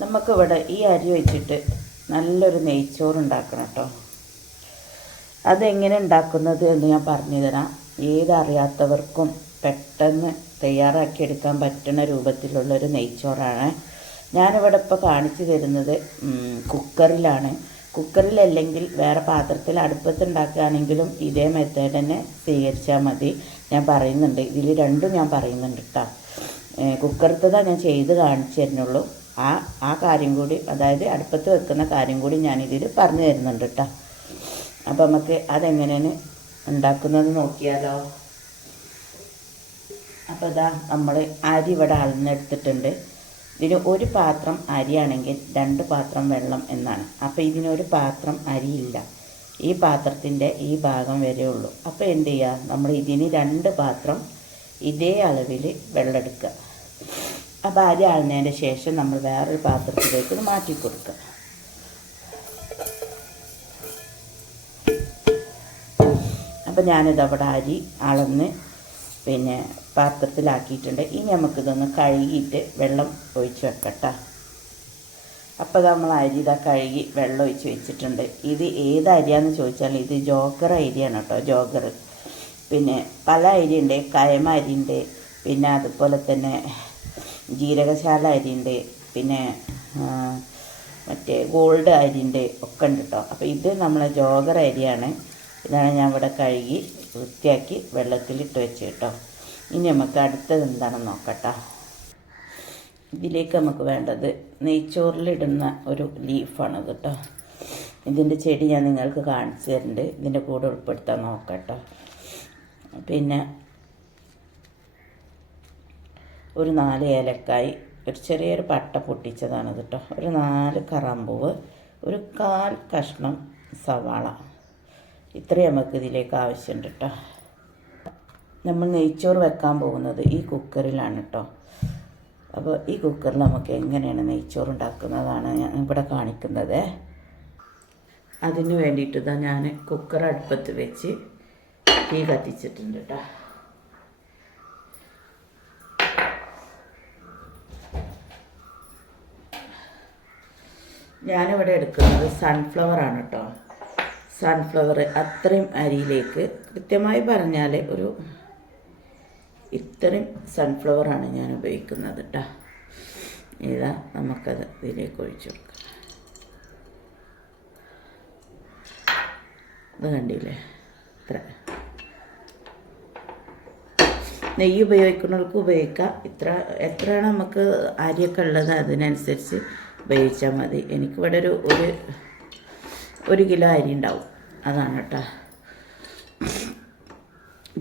നമുക്കിവിടെ ഈ അരി വെച്ചിട്ട് നല്ലൊരു നെയ്ച്ചോറ് ഉണ്ടാക്കണം കേട്ടോ. അതെങ്ങനെ ഉണ്ടാക്കുന്നത് എന്ന് ഞാൻ പറഞ്ഞു തരാം ഏതറിയാത്തവർക്കും പെട്ടെന്ന് തയ്യാറാക്കിയെടുക്കാൻ പറ്റുന്ന രൂപത്തിലുള്ളൊരു നെയ്ച്ചോറാണ്. ഞാനിവിടെ ഇപ്പോൾ കാണിച്ചു തരുന്നത് കുക്കറിലാണ്. കുക്കറിലല്ലെങ്കിൽ വേറെ പാത്രത്തിൽ അടുപ്പത്ത് ഉണ്ടാക്കുകയാണെങ്കിലും ഇതേ മെത്തേഡ് തന്നെ സ്വീകരിച്ചാൽ മതി. ഞാൻ പറയുന്നുണ്ട്. ഇതിൽ രണ്ടും ഞാൻ പറയുന്നുണ്ട് കേട്ടോ. കുക്കറത്തതാണ് ഞാൻ ചെയ്ത് കാണിച്ചു തരുന്നുള്ളൂ. ആ ആ കാര്യം കൂടി അതായത് അടുപ്പത്ത് വെക്കുന്ന കാര്യം കൂടി ഞാനിതിൽ പറഞ്ഞു തരുന്നുണ്ട് കേട്ടോ അപ്പം നമുക്ക് അതെങ്ങനെയാണ് ഉണ്ടാക്കുന്നത് നോക്കിയാലോ? അപ്പോൾ ഇതാ നമ്മൾ അരി ഇവിടെ അളന്നെടുത്തിട്ടുണ്ട് ഇതിന് ഒരു പാത്രം അരിയാണെങ്കിൽ രണ്ട് പാത്രം വെള്ളം എന്നാണ്. അപ്പോൾ ഇതിനൊരു പാത്രം അരിയില്ല. ഈ പാത്രത്തിന്റെ ഈ ഭാഗം വരെ ഉള്ളൂ. അപ്പോൾ എന്ത് ചെയ്യുക നമ്മൾ ഇതിന് രണ്ട് പാത്രം ഇതേ അളവിൽ വെള്ളം എടുക്കുക അപ്പോൾ അരി ആളുന്നതിന്റെ ശേഷം നമ്മൾ വേറൊരു പാത്രത്തിലേക്ക് മാറ്റി കൊടുക്കുക. അപ്പോൾ ഞാനിത് അവിടെ അരി അളന്ന് പിന്നെ പാത്രത്തിലാക്കിയിട്ടുണ്ട്. ഇനി നമുക്കിതൊന്ന് കഴുകിയിട്ട് വെള്ളം ഒഴിച്ച് വെക്കട്ടോ. അപ്പോൾ നമ്മൾ അരി ഇതാ കഴുകി വെള്ളം ഒഴിച്ച് വെച്ചിട്ടുണ്ട്. ഇത് ഏത് അരിയാന്ന് ചോദിച്ചാൽ ഇത് ജോഗർ അരിയാണ് കേട്ടോ ജോഗർ. പിന്നെ പല അരിയുണ്ട് കയമ അരിയുണ്ട് പിന്നെ അതുപോലെ തന്നെ ജീരകശാല അരിയുണ്ട് പിന്നെ മറ്റേ ഗോൾഡ് അരിയുണ്ട് ഒക്കെ ഉണ്ട് കേട്ടോ അപ്പോൾ ഇത് നമ്മളെ ജോഗർ അരിയാണ്. ഇതാണ് ഞാൻ ഇവിടെ കഴുകി വൃത്തിയാക്കി വെള്ളത്തിലിട്ട് വെച്ച് കേട്ടോ ഇനി നമുക്ക് അടുത്തത് എന്താണെന്ന് നോക്കട്ടോ. ഇതിലേക്ക് നമുക്ക് വേണ്ടത് നെയ്ച്ചോറിലിടുന്ന ഒരു ലീഫാണ് കേട്ടോ. ഇതിന്റെ ചെടി ഞാൻ നിങ്ങൾക്ക് കാണിച്ചു തരുന്നുണ്ട് ഇതിന്റെ കൂടെ ഉൾപ്പെടുത്താൻ നോക്കട്ടോ. പിന്നെ ഒരു നാല് ഏലക്കായി ഒരു ചെറിയൊരു പട്ട പൊട്ടിച്ചതാണ് കേട്ടോ ഒരു നാല് കറാമ്പൂവ് ഒരു കാൽ കഷ്ണം സവാള. ഇത്രയും നമുക്ക് ഇതിലേക്ക് ആവശ്യമുണ്ട് കേട്ടോ നമ്മൾ നെയ്ച്ചോറ് വെക്കാൻ പോകുന്നത് ഈ കുക്കറിലാണ് കേട്ടോ അപ്പോൾ ഈ കുക്കറിൽ നമുക്ക് എങ്ങനെയാണ് നെയ്ച്ചോറ് ഉണ്ടാക്കുന്നതാണ് ഞാൻ ഇവിടെ കാണിക്കുന്നത്. അതിന് വേണ്ടിയിട്ട് ഇതാ ഞാൻ കുക്കർ അടുപ്പത്ത് വെച്ച് തീ കത്തിച്ചിട്ടുണ്ട് കേട്ടോ ഞാനിവിടെ എടുക്കുന്നത് സൺഫ്ലവർ ആണ് കേട്ടോ സൺഫ്ലവർ അത്രയും അരിയിലേക്ക് കൃത്യമായി പറഞ്ഞാൽ ഒരു ഇത്രയും സൺഫ്ലവർ ആണ് ഞാൻ ഉപയോഗിക്കുന്നത് കേട്ടോ ഇതാ നമുക്കത് ഇതിലേക്ക് ഒഴിച്ചു കൊടുക്കാം. ഇത് കണ്ടില്ലേ? ഇത്ര. നെയ്യ് ഉപയോഗിക്കുന്നവർക്ക് ഉപയോഗിക്കാം. ഇത്ര എത്രയാണ് നമുക്ക് അരിയൊക്കെ ഉള്ളത് അതിനനുസരിച്ച് ഉപയോഗിച്ചാൽ മതി. എനിക്കിവിടെ ഒരു ഒരു ഒരു കിലോ അരി ഉണ്ടാവും. അതാണ് കേട്ടോ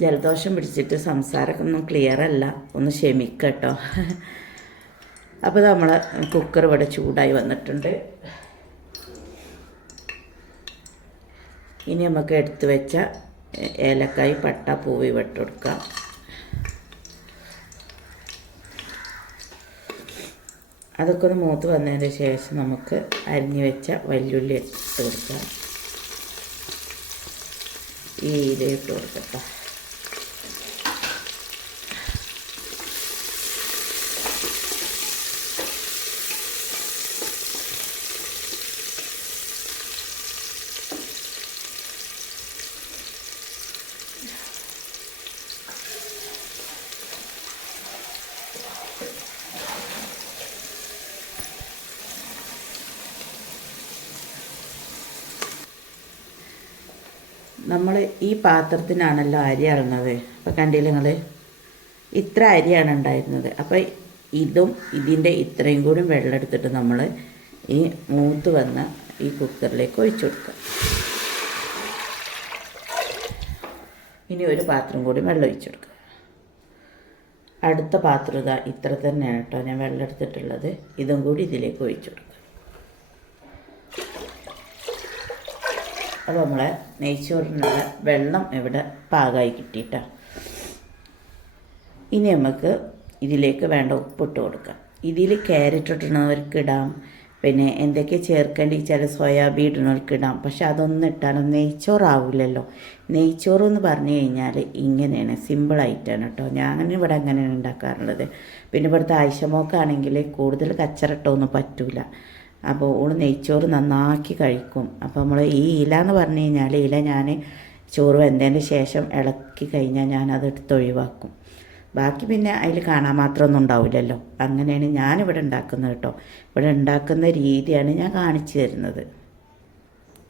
ജലദോഷം പിടിച്ചിട്ട് സംസാരമൊക്കെ ഒന്നും ക്ലിയർ അല്ല. ഒന്ന് ക്ഷമിക്കട്ടോ അപ്പോൾ നമ്മൾ കുക്കർ ഇവിടെ ചൂടായി വന്നിട്ടുണ്ട്. ഇനി നമുക്ക് എടുത്തു വെച്ച ഏലക്കായ് പട്ട പൂവ് ഇട്ട് അതൊക്കെ ഒന്ന് മൂത്ത് വന്നതിന് ശേഷം നമുക്ക് അരിഞ്ഞു വെച്ച വല്യുള്ളി ഇട്ട് കൊടുക്കാം. ഈ ഇത് ഇട്ട് കൊടുക്കട്ടെ നമ്മൾ ഈ പാത്രത്തിനാണല്ലോ അരി അളന്നത് അപ്പോൾ കണ്ടില്ല നിങ്ങൾ ഇത്ര അരിയാണ് ഉണ്ടായിരുന്നത്. അപ്പോൾ ഇതും ഇതിന്റെ ഇത്രയും കൂടി വെള്ളം എടുത്തിട്ട് നമ്മൾ ഈ മൂത്ത് വന്ന ഈ കുക്കറിലേക്ക് ഒഴിച്ചു കൊടുക്കാം ഇനി ഒരു പാത്രം കൂടി വെള്ളം ഒഴിച്ചു കൊടുക്കുക. അടുത്ത പാത്രം ഇതാ ഇത്ര തന്നെയാണ് കേട്ടോ ഞാൻ വെള്ളം എടുത്തിട്ടുള്ളത്. ഇതും കൂടി ഇതിലേക്ക് ഒഴിച്ചു കൊടുക്കുക. അപ്പോൾ നമ്മളെ നെയ്ച്ചോറിനുള്ള വെള്ളം ഇവിടെ പാകമായി കിട്ടിയിട്ടാ? ഇനി നമുക്ക് ഇതിലേക്ക് വേണ്ട ഉപ്പിട്ട് കൊടുക്കാം. ഇതിൽ ക്യാരറ്റ് ഇടുന്നവർക്ക് ഇടാം. പിന്നെ എന്തൊക്കെ ചേർക്കേണ്ടി ചില സോയാബീൻ ഇടുന്നവർക്ക് ഇടാം. പക്ഷെ അതൊന്നും ഇട്ടാലും നെയ്ച്ചോറാവില്ലല്ലോ നെയ്ച്ചോറ് എന്ന് പറഞ്ഞു കഴിഞ്ഞാൽ ഇങ്ങനെയാണ് സിമ്പിളായിട്ടാണ് കേട്ടോ. ഞാൻ ഇവിടെ അങ്ങനെയാണ് ഉണ്ടാക്കാറുള്ളത്. പിന്നെ ഇവിടുത്തെ ആയിഷമോക്കാണെങ്കിൽ കൂടുതൽ കച്ചറട്ടൊന്നും പറ്റൂല. അപ്പോൾ ഓൾ നെയ്ച്ചോറ് നന്നാക്കി കഴിക്കും. അപ്പോൾ നമ്മൾ ഈ ഇല എന്ന് പറഞ്ഞു കഴിഞ്ഞാൽ ഇല ഞാൻ ചോറ് വെന്തതിന് ശേഷം ഇളക്കി കഴിഞ്ഞാൽ ഞാൻ അത് ഒഴിവാക്കും. ബാക്കി പിന്നെ അതിൽ കാണാൻ മാത്രമൊന്നും ഉണ്ടാവില്ലല്ലോ. അങ്ങനെയാണ് ഞാനിവിടെ ഉണ്ടാക്കുന്നത് കേട്ടോ. ഇവിടെ ഉണ്ടാക്കുന്ന രീതിയാണ് ഞാൻ കാണിച്ചു തരുന്നത്.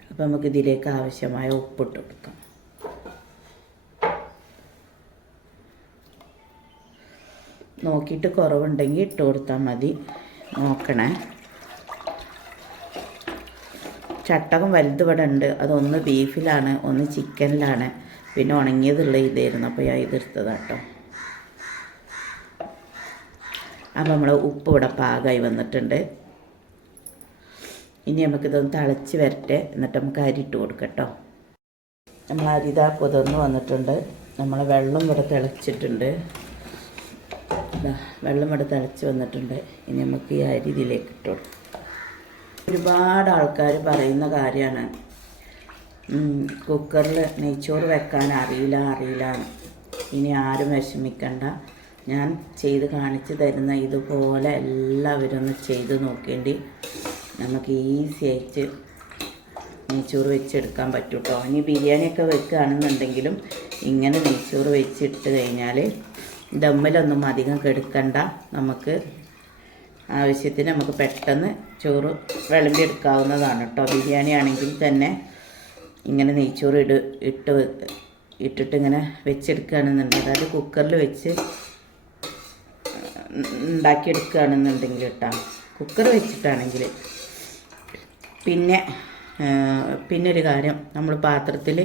അപ്പോൾ നമുക്ക് ഇതിലേക്ക് ആവശ്യമായ ഉപ്പിട്ട് കൊടുക്കാം. നോക്കിയിട്ട് കുറവുണ്ടെങ്കിൽ ഇട്ട് കൊടുത്താൽ മതി. നോക്കണേ. ചട്ടകം വലുത് ഇവിടെ ഉണ്ട്. അതൊന്ന് ബീഫിലാണ് ഒന്ന് ചിക്കനിലാണ്. പിന്നെ ഉണങ്ങിയതുള്ള ഇതായിരുന്നു. അപ്പോൾ ഞാൻ ഇതെടുത്തതാണ് കേട്ടോ അപ്പോൾ നമ്മൾ ഉപ്പ് ഇവിടെ പാകമായി വന്നിട്ടുണ്ട്. ഇനി നമുക്കിതൊന്ന് തിളച്ച് വരട്ടെ. എന്നിട്ട് നമുക്ക് അരി ഇട്ട് കൊടുക്കട്ടോ നമ്മൾ അരിതാ കുതിർന്ന് വന്നിട്ടുണ്ട്. നമ്മൾ വെള്ളം ഇവിടെ തിളച്ചിട്ടുണ്ട്. വെള്ളം ഇവിടെ തിളച്ച് വന്നിട്ടുണ്ട്. ഇനി നമുക്ക് ഈ അരി ഇതിലേക്ക് ഇട്ട് കൊടുക്കാം. ഒരുപാട് ആൾക്കാർ പറയുന്ന കാര്യമാണ് കുക്കറിൽ നെയ്ച്ചോറ് വെക്കാൻ അറിയില്ല അറിയില്ല. ഇനി ആരും വിഷമിക്കണ്ട. ഞാൻ ചെയ്ത് കാണിച്ചു തരുന്ന ഇതുപോലെ എല്ലാവരും ഒന്ന് ചെയ്ത് നോക്കേണ്ടി നമുക്ക് ഈസി ആയിട്ട് നെയ്ച്ചോറ് വെച്ചെടുക്കാൻ പറ്റും കേട്ടോ ഇനി ബിരിയാണിയൊക്കെ വെക്കുകയാണെന്നുണ്ടെങ്കിലും ഇങ്ങനെ നെയ്ച്ചോറ് വെച്ചിട്ട് കഴിഞ്ഞാൽ ദമ്മിലൊന്നും അധികം കെടുക്കണ്ട. നമുക്ക് ആവശ്യത്തിന് നമുക്ക് പെട്ടെന്ന് ചോറ് വിളമ്പിയെടുക്കാവുന്നതാണ് കേട്ടോ. ബിരിയാണി ആണെങ്കിൽ തന്നെ ഇങ്ങനെ നെയ്ച്ചോറ് ഇട് ഇട്ട് ഇട്ടിട്ട് ഇങ്ങനെ വെച്ചെടുക്കുകയാണെന്നുണ്ടെങ്കിൽ അതായത് കുക്കറിൽ വെച്ച് ഉണ്ടാക്കിയെടുക്കുകയാണെന്നുണ്ടെങ്കിൽ കേട്ടോ. കുക്കർ വെച്ചിട്ടാണെങ്കിൽ പിന്നെ പിന്നെ ഒരു കാര്യം നമ്മൾ പാത്രത്തിൽ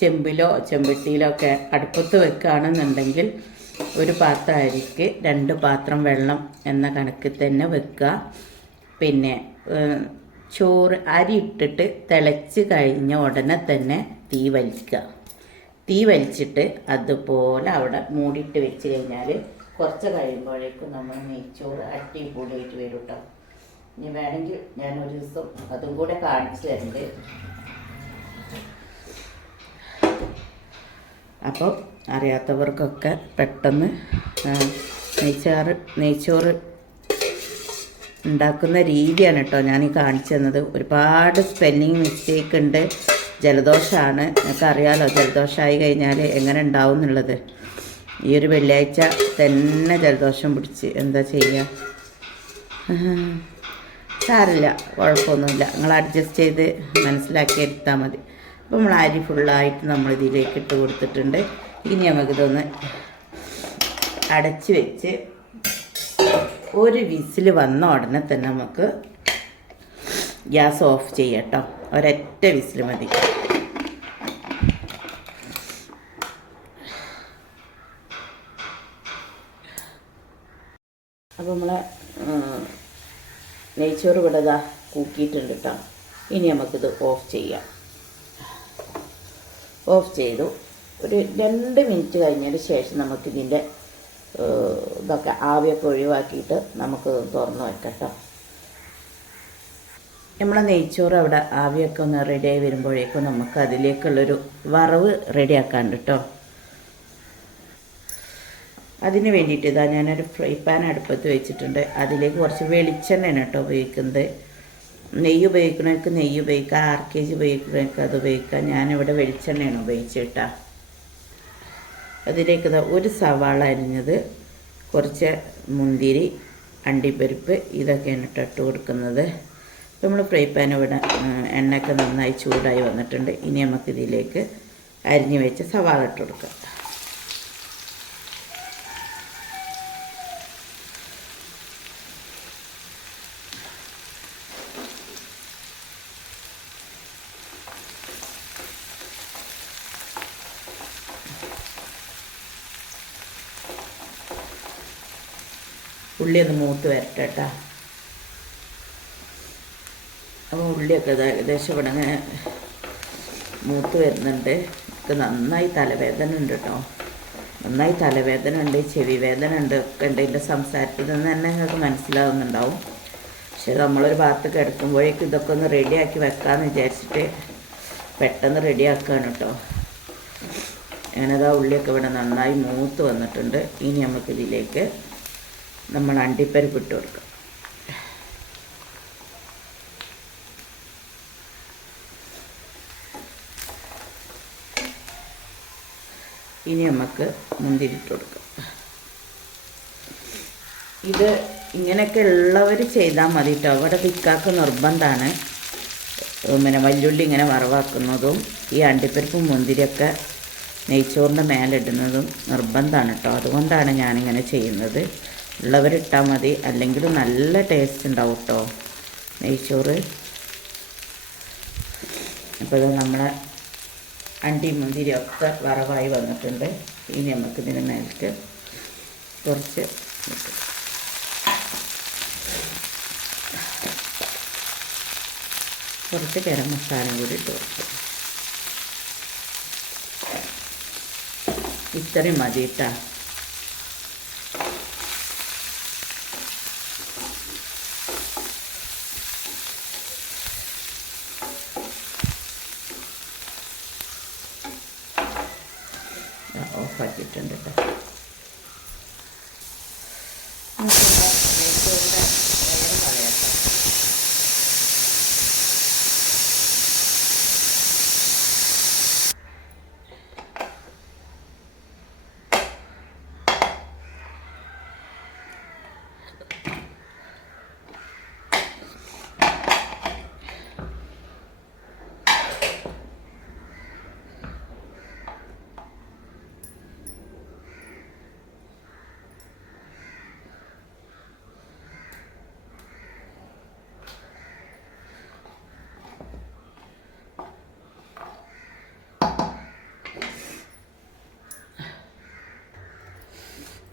ചെമ്പിലോ ചെമ്പട്ടിയിലോ ഒക്കെ അടുപ്പത്ത് വെക്കുകയാണെന്നുണ്ടെങ്കിൽ ഒരു പാത്രം അരിക്ക് രണ്ട് പാത്രം വെള്ളം എന്ന കണക്കിൽ തന്നെ വെക്കുക. പിന്നെ ചോറ് അരി ഇട്ടിട്ട് തിളച്ച് കഴിഞ്ഞ ഉടനെ തന്നെ തീ വലിക്കുക. തീ വലിച്ചിട്ട് അതുപോലെ അവിടെ മൂടിയിട്ട് വെച്ച് കഴിഞ്ഞാൽ കുറച്ച് കഴിയുമ്പോഴേക്കും നമ്മൾ നെയ്ച്ചോറ് അടിപൊളിയായിട്ട് വരും കേട്ടോ ഇനി വേണമെങ്കിൽ ഞാൻ ഒരു ദിവസം അതും കൂടെ കാണിച്ചു തരുന്നുണ്ട് അപ്പോൾ അറിയാത്തവർക്കൊക്കെ പെട്ടെന്ന് നെയ്ച്ചാറ് നെയ്ച്ചോറ് ഉണ്ടാക്കുന്ന രീതിയാണ് കേട്ടോ ഞാൻ ഈ കാണിച്ചു തന്നത്. ഒരുപാട് സ്പെല്ലിങ് മിസ്റ്റേക്ക് ഉണ്ട്. ജലദോഷമാണ് നിങ്ങൾക്ക് അറിയാലോ ജലദോഷമായി കഴിഞ്ഞാൽ എങ്ങനെ ഉണ്ടാവും എന്നുള്ളത്. ഈ ഒരു വെള്ളിയാഴ്ച തന്നെ ജലദോഷം പിടിച്ച് എന്താ ചെയ്യുക സാരില്ല കുഴപ്പമൊന്നുമില്ല. നിങ്ങൾ അഡ്ജസ്റ്റ് ചെയ്ത് മനസ്സിലാക്കി എടുത്താൽ മതി. അപ്പോൾ നമ്മൾ അരി ഫുള്ളായിട്ട് നമ്മൾ ഇതിലേക്ക് ഇട്ട് കൊടുത്തിട്ടുണ്ട്. ഇനി നമുക്കിതൊന്ന് അടച്ച് വെച്ച് ഒരു വിസിൽ വന്ന ഉടനെ തന്നെ നമുക്ക് ഗ്യാസ് ഓഫ് ചെയ്യാം കേട്ടോ ഒരൊറ്റ വിസിൽ മതി. അപ്പോൾ നമ്മളെ നെയ്ച്ചോറ് ഇവിടെ ഇതാ കൂക്കിയിട്ടുണ്ട് കേട്ടോ. ഇനി നമുക്കിത് ഓഫ് ചെയ്യാം. ഓഫ് ചെയ്തു. ഒരു രണ്ട് മിനിറ്റ് കഴിഞ്ഞതിന് ശേഷം നമുക്കിതിന്റെ ഇതൊക്കെ ആവിയൊക്കെ ഒഴിവാക്കിയിട്ട് നമുക്ക് തുറന്ന് വെക്കട്ടോ നമ്മളെ നെയ്ച്ചോറ് അവിടെ ആവിയൊക്കെ ഒന്ന് റെഡിയായി വരുമ്പോഴേക്കും നമുക്ക് അതിലേക്കുള്ളൊരു വറവ് റെഡിയാക്കാണ്ട് കേട്ടോ. അതിന് വേണ്ടിയിട്ട് ഇതാ ഞാനൊരു ഫ്രൈ പാൻ അടുപ്പത്ത് വെച്ചിട്ടുണ്ട്. അതിലേക്ക് കുറച്ച് വെളിച്ചെണ്ണയാണ് കേട്ടോ ഉപയോഗിക്കുന്നത്. നെയ്യ് ഉപയോഗിക്കണവർക്ക് നെയ്യ് ഉപയോഗിക്കാം ആർ കെ ജി ഉപയോഗിക്കണവർക്ക് അത് ഉപയോഗിക്കാം. ഞാനിവിടെ വെളിച്ചെണ്ണയാണ് ഉപയോഗിച്ചിട്ടാ അതിലേക്ക് ഒരു സവാള അരിഞ്ഞത് കുറച്ച് മുന്തിരി അണ്ടിപ്പരിപ്പ് ഇതൊക്കെയാണ് ഇട്ട് ഇട്ട് കൊടുക്കുന്നത്. നമ്മൾ ഫ്രൈ പാൻ ഇവിടെ എണ്ണയൊക്കെ നന്നായി ചൂടായി വന്നിട്ടുണ്ട്. ഇനി നമുക്കിതിലേക്ക് അരിഞ്ഞു വെച്ച് സവാള ഇട്ട് കൊടുക്കാം. ഉള്ളി ഒന്ന് മൂത്ത് വരട്ടെ കേട്ടോ അപ്പോൾ ഉള്ളിയൊക്കെ ഏകദേശം ഇവിടെ അങ്ങനെ മൂത്ത് വരുന്നുണ്ട്. എനിക്ക് നന്നായി തലവേദന ഉണ്ട് കേട്ടോ നന്നായി തലവേദന ഉണ്ട് ചെവി വേദന ഉണ്ട് ഒക്കെ ഉണ്ട്. എന്റെ സംസാരത്തിൽ നിന്ന് തന്നെ നിങ്ങൾക്ക് മനസ്സിലാവുന്നുണ്ടാവും. പക്ഷെ നമ്മളൊരു ഭാഗത്ത് കിടക്കുമ്പോഴേക്കും ഇതൊക്കെ ഒന്ന് റെഡിയാക്കി വെക്കാമെന്ന് വിചാരിച്ചിട്ട് പെട്ടെന്ന് റെഡിയാക്കുകയാണ് കേട്ടോ ഞാനതാ ഉള്ളിയൊക്കെ ഇവിടെ നന്നായി മൂത്ത് വന്നിട്ടുണ്ട്. ഇനി നമുക്കിതിലേക്ക് നമ്മൾ അണ്ടിപ്പരിപ്പ് ഇട്ട് കൊടുക്കാം. ഇനി നമുക്ക് മുന്തിരി ഇട്ട് കൊടുക്കാം. ഇത് ഇങ്ങനെയൊക്കെ ഉള്ളവർ ചെയ്താൽ മതി കേട്ടോ അവിടെ പിക്കാക്ക് നിർബന്ധമാണ് പിന്നെ വല്യുള്ളി ഇങ്ങനെ വറവാക്കുന്നതും ഈ അണ്ടിപ്പരിപ്പും മുന്തിരിയൊക്കെ നെയ്ച്ചോറിന്റെ മേലിടുന്നതും നിർബന്ധമാണ് കേട്ടോ. അതുകൊണ്ടാണ് ഞാനിങ്ങനെ ചെയ്യുന്നത്. ഉള്ളവരിട്ടാൽ മതി. അല്ലെങ്കിൽ നല്ല ടേസ്റ്റ് ഉണ്ടാവും കേട്ടോ നെയ്ച്ചോറ്. അപ്പോൾ ഇത് നമ്മളെ അണ്ടി മുന്തിരി ഒക്കെ വറവായി വന്നിട്ടുണ്ട്. ഇനി നമുക്ക് ഇതിന് മേൽക്ക് കുറച്ച് കുറച്ച് ഗരം മസാലയും കൂടി ഇട്ട് കൊടുക്കും. ഇത്രയും മതി കേട്ടാ ഓഫാക്കിയിട്ടുണ്ട് കേട്ടോ നമുക്കിവിടെ നെയ്ച്ചോറിന്റെ എയർ കളയട്ടെ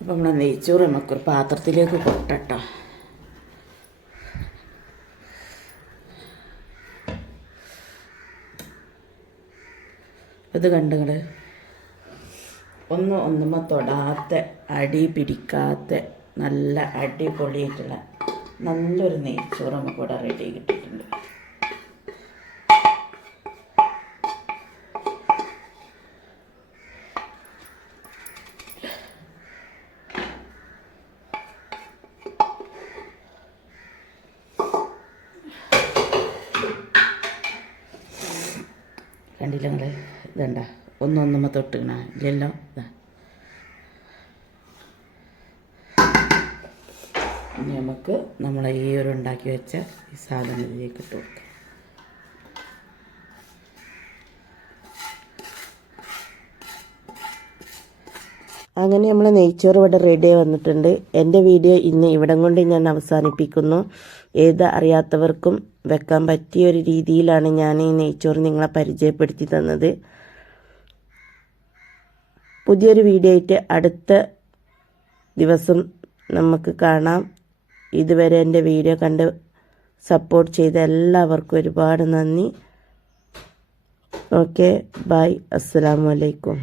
അപ്പം നമ്മൾ നെയ്ച്ചോറ് നമുക്കൊരു പാത്രത്തിലേക്ക് കൊട്ടട്ടോ. ഇത് കണ്ടുങ്ങൾ ഒന്നും ഒന്നുമ തൊടാത്ത അടി പിടിക്കാത്ത നല്ല അടിപൊളിയായിട്ടുള്ള നല്ലൊരു നെയ്ച്ചോറ് നമുക്കിവിടെ റെഡി കിട്ടിയിട്ടുണ്ട് കണ്ടില്ല നിങ്ങൾ ഇതണ്ട ഒന്നൊന്നുമ്മ തൊട്ടുകണ ഇല്ലല്ലോ ഇതാ. ഇനി നമുക്ക് നമ്മൾ ഈ ഒരു ഉണ്ടാക്കി വെച്ച ഈ സാധനം ഇതിലേക്ക് ഇട്ട് കൊടുക്കാം. അങ്ങനെ നമ്മൾ നെയ്ച്ചോറ് ഇവിടെ റെഡി വന്നിട്ടുണ്ട്. എന്റെ വീഡിയോ ഇന്ന് ഇവിടം കൊണ്ട് ഞാൻ അവസാനിപ്പിക്കുന്നു. ഏത് അറിയാത്തവർക്കും വെക്കാൻ പറ്റിയ ഒരു രീതിയിലാണ് ഞാൻ ഈ നെയ്ച്ചോറ് നിങ്ങളെ പരിചയപ്പെടുത്തി തന്നത്. പുതിയൊരു വീഡിയോ ആയിട്ട് അടുത്ത ദിവസം നമുക്ക് കാണാം. ഇതുവരെ എന്റെ വീഡിയോ കണ്ട് സപ്പോർട്ട് ചെയ്ത എല്ലാവർക്കും ഒരുപാട് നന്ദി. Okay bye. അസ്സാം അലൈക്കും.